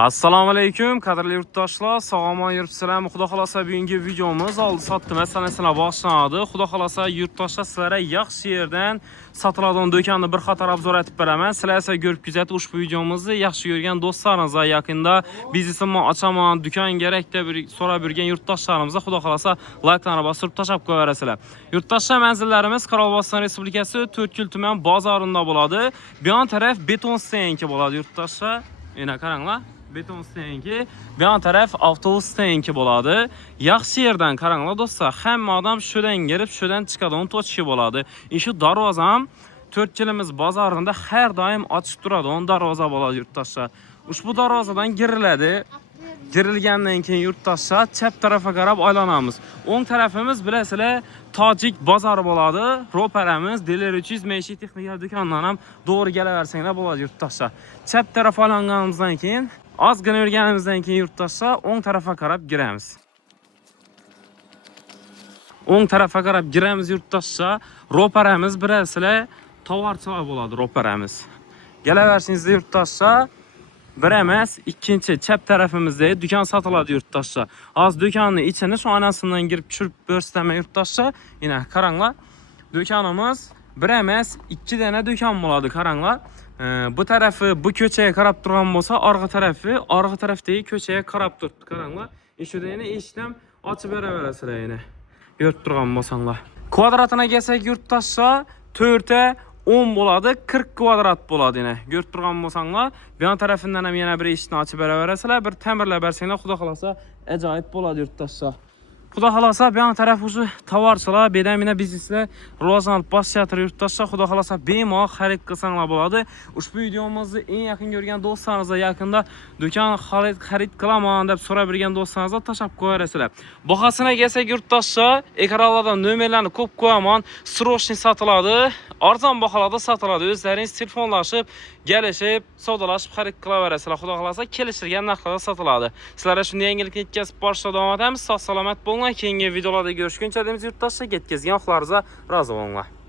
Assalomu alaykum, qadrli yurtdoshlar. Sog'omon yuribsizlarmi? Xudo xolasa bugungi videomiz oldi sotdi masalasini boshlanadi. Xudo xolasa yurtdoshlar sizlarga yaxshi yerdan sotiladigan do'konni bir qator obzor etib beraman. Sizlar esa ko'rib kuzatib ushbu videomizni yaxshi ko'rgan do'stlaringizga yaqinda biznesimni ochaman, do'kon kerak deb so'rab yurgan yurtdoshlarimizga xudo xolasa like'larni bosib tashlab qo'yaverasizlar. Yurtdoshlar manzillarimiz Qoraqalpog'iston Respublikasi To'rtko'l tuman bozorida bo'ladi. Bu yon taraf beton stenki bo'ladi yurtdoshlar. Yana qaranglar. Beton stenki, bu yon taraf avtobus stenki bo'ladi. Yaxshi yerdan qaranglar do'stlar. Hamma odam shudan kelib, shudan chiqadigan to'chishi bo'ladi. Shu darvoza ham To'rtko'limiz bozorida har doim ochib turadigan darvoza bo'ladi yurtdoshlar. Ushbu darvozadan giriladi. Girilgandan keyin yurtdoshlar chap tarafga qarab aylanamiz. O'ng tarafimiz bilasizlar Tojik bozori bo'ladi. Ro'paramiz Deler 300 maishiy texnika do'kondan ham to'g'ri kelaversanglar bo'ladi yurtdoshlar. Chap taraf aylanganimizdan keyin ozgina yurganimizdan keyin yurtdoshlar o'ng tarafga qarab giramiz. O'ng tarafga qarab giramiz yurtdoshlar. Ro'paramiz bilasizlar tovarchilar bo'ladi ro'paramiz. Kelaversingizlar yurtdoshlar. Bir emas, ikkinchi chap tarafimizda do'kon sotiladi yurtdoshlar. Hozir do'konning ichini shu onasidan girib tushirib ko'rsataman yurtdoshlar. Yana qaranglar. Do'konimiz bir emas, ikki dana do'kon bo'ladi, qaranglar. Bu tarafi bu ko'chaga qarab turgan bo'lsa, orqa tarafdagi ko'chaga qarab turibdi, qaranglar. Shunda yana eshikdan ochib beraverasizlar yana. Ko'rib turgan bo'lsanglar. Kvadratına kelsak yurtdoshlar 4 10 bo'ladi, 40 kvadrat bo'ladi yana. Ko'rib turgan bo'lsanglar, bu yon tarafidan ham yana bir eshikni ochib beraverasizlar, bir ta'mirlab bersanglar, xudo xolasa ajoyib bo'ladi yurtdoshlar. Xudo xolasa bu yon taraf o'zi tovarchilar, bedamina bizneslar rivojlanib boshlayapti yurtdoshlar. Xudo xolasa bemalol xarid qilsanglar bo'ladi. Ushbu videomizni eng yaqin ko'rgan do'stlaringizga yaqinda do'kon xarid qilaman deb so'rab yurgan do'stlaringizga tashlab qo'yaverasizlar. Bahosini kelsak yurtdoshlar, ekranlarda nomerlarni ko'p qo'yaman, srochniy sotiladi. Arzon baholarda sotiladi. O'zlaringiz telefonlashib, kelishib, savdolashib xarid qilaverasizlar. Xudo xolasa kelishilgan narxlarda sotiladi. Sizlarga shunday yangilikni yetkazib borishda davom etamiz. Sog' salomat bo'ling. Keyingi videolarda görüşguncha deymiz yurtdoshlar. Ketkazgan vaqtlaringizga rozi bo'linglar.